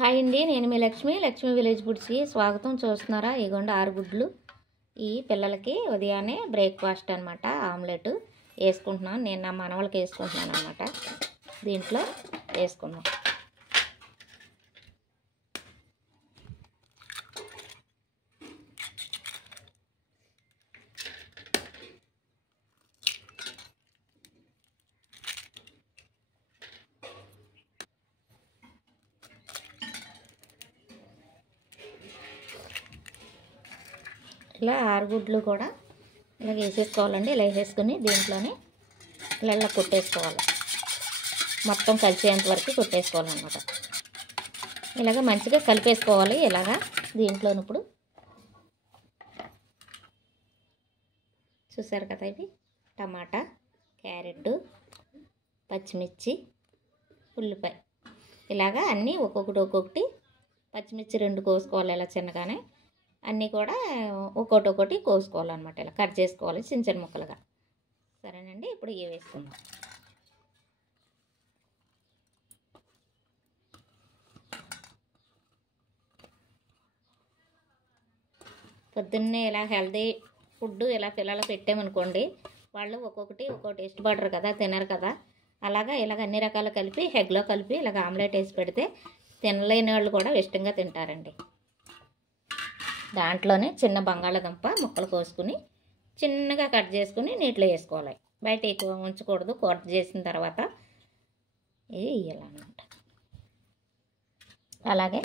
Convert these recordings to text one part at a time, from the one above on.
Hi అండి, నేను మీ Lakshmi village ఫుడ్స్కి స్వాగతం. చూస్తున్నారా, ఇగోండి 6 గుడ్లు. ఈ పిల్లలకి ఉదయాన్నే బ్రేక్ఫాస్ట్ అనమాట. ఆమ్లెట్ వేసుకుంటున్నాను నేను, నా మనవలకి వేసుకుంటున్నాను అనమాట. దీంట్లో వేసుకున్నాం. ఇలా 6 గుడ్లు కూడా ఇలా వేసేసుకోవాలండి. ఇలా వేసేసుకుని దీంట్లోనే ఇలా కొట్టేసుకోవాలి. మొత్తం కలిసేంత వరకు కొట్టేసుకోవాలన్నమాట. ఇలాగ మంచిగా కలిపేసుకోవాలి. ఇలాగా దీంట్లో ఇప్పుడు చూసారు కదా, ఇవి టమాటా, క్యారెట్, పచ్చిమిర్చి, ఉల్లిపాయ, ఇలాగా అన్నీ ఒక్కొక్కటి పచ్చిమిర్చి 2 కోసుకోవాలి. ఇలా చిన్నగానే అన్నీ కూడా ఒక్కొక్కటి కోసుకోవాలన్నమాట. ఇలా కట్ చేసుకోవాలి చిన్న చిన్న ముక్కలుగా. సరేనండి, ఇప్పుడు ఇవి వేసుకుందాం. పొద్దున్నే ఇలా హెల్తీ ఫుడ్ ఇలా పిల్లలు పెట్టామనుకోండి, వాళ్ళు ఒక్కొక్కటి ఇష్టపడరు కదా, తినరు కదా. అలాగా ఇలాగ అన్ని రకాలు కలిపి ఎగ్లో కలిపి ఇలాగ ఆమ్లెట్ వేసి పెడితే తినలేని వాళ్ళు కూడా ఇష్టంగా తింటారండి. దాంట్లోనే చిన్న బంగాళదుంప ముక్కలు కోసుకుని చిన్నగా కట్ చేసుకుని నీటిలో వేసుకోవాలి. బయట ఎక్కువ ఉంచకూడదు. కట్ చేసిన తర్వాత ఇది వేయాలన్నమాట. అలాగే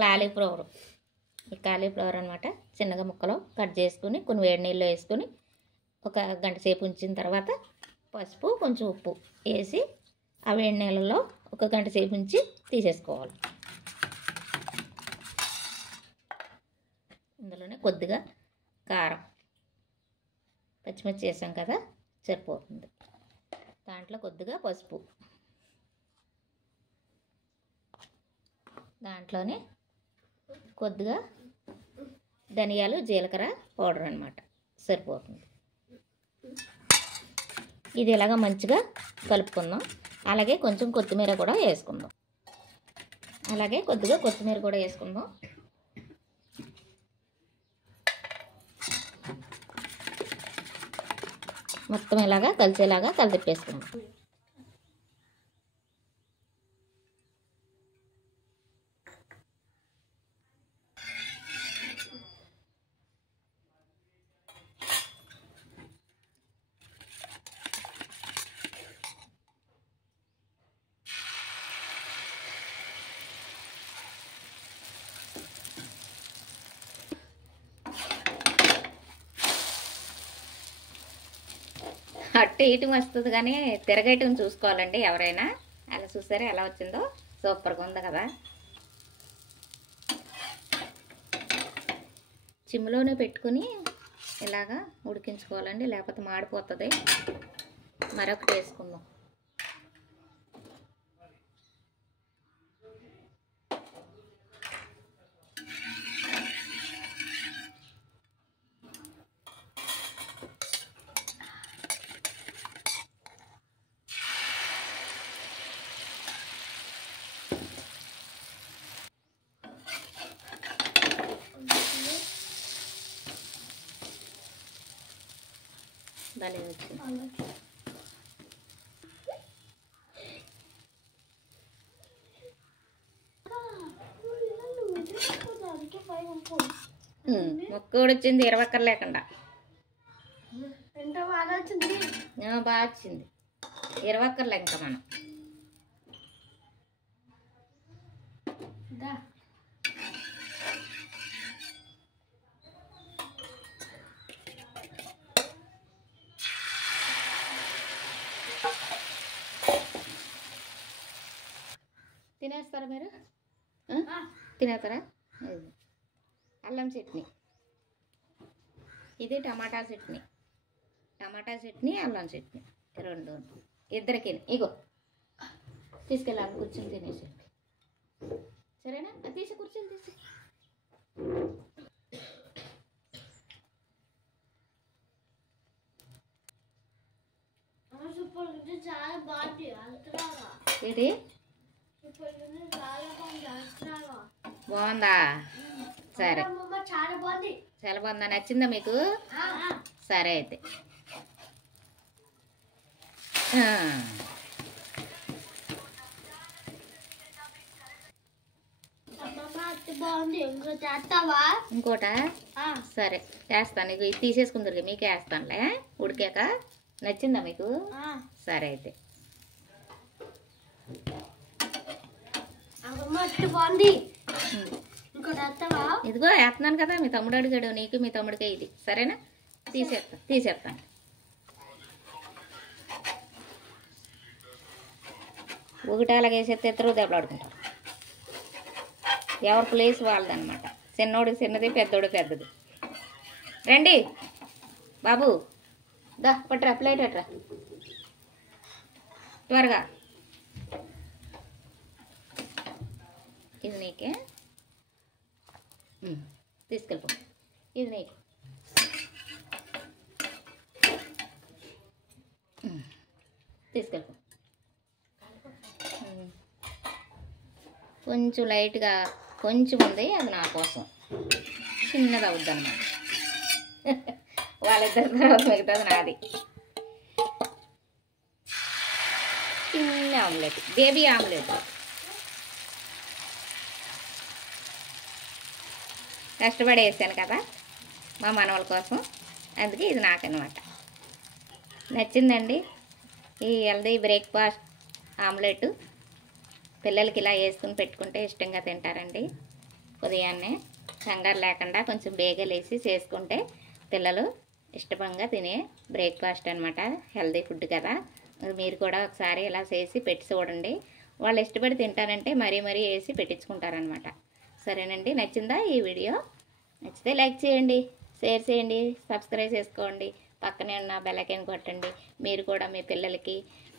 కాలీఫ్లవర్, ఈ కాలీఫ్లవర్ అనమాట చిన్నగా ముక్కలు కట్ చేసుకుని కొన్ని వేడి నీళ్ళు వేసుకుని 1 గంట సేపు ఉంచిన తర్వాత పసుపు కొంచెం ఉప్పు వేసి ఆ వేడి నీళ్ళలో 1 గంట సేపు ఉంచి తీసేసుకోవాలి. ఇందులోనే కొద్దిగా కారం, పచ్చిమిర్చి వేసాం కదా సరిపోతుంది. దాంట్లో కొద్దిగా పసుపు, దాంట్లోనే కొద్దిగా ధనియాలు, జీలకర్ర పౌడర్ అనమాట సరిపోతుంది. ఇది ఇలాగ మంచిగా కలుపుకుందాం. అలాగే కొంచెం కొత్తిమీర కూడా వేసుకుందాం. మొత్తం ఇలాగా కలిసేలాగా కలిపేసుకుందాం. అట్టు ఇటు వస్తుంది కానీ తిరగటం చూసుకోవాలండి ఎవరైనా. అలా చూసారా ఎలా వచ్చిందో, సూపర్గా ఉంది కదా. చిమ్లోనే పెట్టుకుని ఇలాగా ఉడికించుకోవాలండి, లేకపోతే మాడిపోతుంది. మరొకటి వేసుకుందాం. భలే వచ్చింది. మొక్క కూడా వచ్చింది, ఇరవక్కర్ లేకుండా బాగా వచ్చింది. ఇరవక్కర్లే ఇంకా మనం తినేస్తారా మీరు? తినేస్తారా? అల్లం చట్నీ, ఇది టమాటా చట్నీ, అల్లం చట్నీ 2 ఇద్దరికి. ఇగో తీసుకెళ్ళాలి, కూర్చొని తినేసేయండి. సరేనా? తీసి కూర్చొని తీసి. ఏంటి బాగుందా? సరే, చాలా బాగుందా? నచ్చిందా మీకు? సరే అయితే ఇంకోట సరే వేస్తాను. ఇక ఇది తీసేసుకుందరు మీకే వేస్తానులే ఉడికాక. నచ్చిందా మీకు? సరే అయితే ఇదిగో వేస్తున్నాను కదా, మీ తమ్ముడు అడిగాడు, నీకు మీ తమ్ముడికే ఇది. సరేనా? తీసేస్తాను. ఒకటి అలాగేసేస్తే ఇద్దరు దెబ్బలాడుకుంటారు. ఎవరి ప్లేస్ వాళ్ళదనమాట. చిన్నోడు చిన్నది, పెద్దోడు పెద్దది. రండి బాబు, దా పట్టరా ప్లేట్ అట్రా త్వరగా. ఇది నీకే, తీసుకెళ్ళిపో. ఇది నీకు, తీసుకెళ్ళిపో. కొంచెం లైట్గా కొంచెం ఉంది, అది నా కోసం. చిన్నది అవుద్ది అన్నమాట. వాళ్ళిద్దరి తర్వాత మిగతాది నాది. చిన్న ఆమ్లెట్, బేబీ ఆమ్లెట్. కష్టపడి వేసాను కదా మా మనవల కోసం, అందుకే ఇది నాకనమాట. నచ్చిందండి ఈ హెల్దీ బ్రేక్ఫాస్ట్ ఆమ్లెట్. పిల్లలకి ఇలా వేసుకుని పెట్టుకుంటే ఇష్టంగా తింటారండి. ఉదయాన్నే కంగారు లేకుండా కొంచెం బేగలు వేసి చేసుకుంటే పిల్లలు ఇష్టంగా తినే బ్రేక్ఫాస్ట్ అనమాట. హెల్దీ ఫుడ్ కదా. మీరు కూడా ఒకసారి ఇలా చేసి పెట్టి చూడండి. వాళ్ళు ఇష్టపడి తింటారంటే మరీ వేసి పెట్టించుకుంటారనమాట. సరేనండి, నచ్చిందా ఈ వీడియో? నచ్చితే లైక్ చేయండి, షేర్ చేయండి, సబ్స్క్రైబ్ చేసుకోండి, పక్కనే ఉన్న బెల్ ఐకాన్ కొట్టండి. మీరు కూడా మీ పిల్లలకి,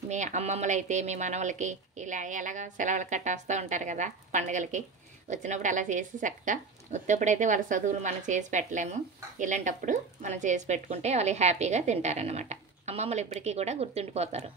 మీ అమ్మమ్మలైతే మీ మనవలకి ఇలా ఎలాగా సెలవులు కట్ట వస్తూ ఉంటారు కదా పండుగలకి, వచ్చినప్పుడు అలా చేసి చక్కగా. ఉత్తప్పుడైతే వాళ్ళ చదువులు మనం చేసి పెట్టలేము, ఇలాంటప్పుడు మనం చేసి పెట్టుకుంటే వాళ్ళు హ్యాపీగా తింటారనమాట. అమ్మమ్మలు ఇప్పటికీ కూడా గుర్తుండిపోతారు.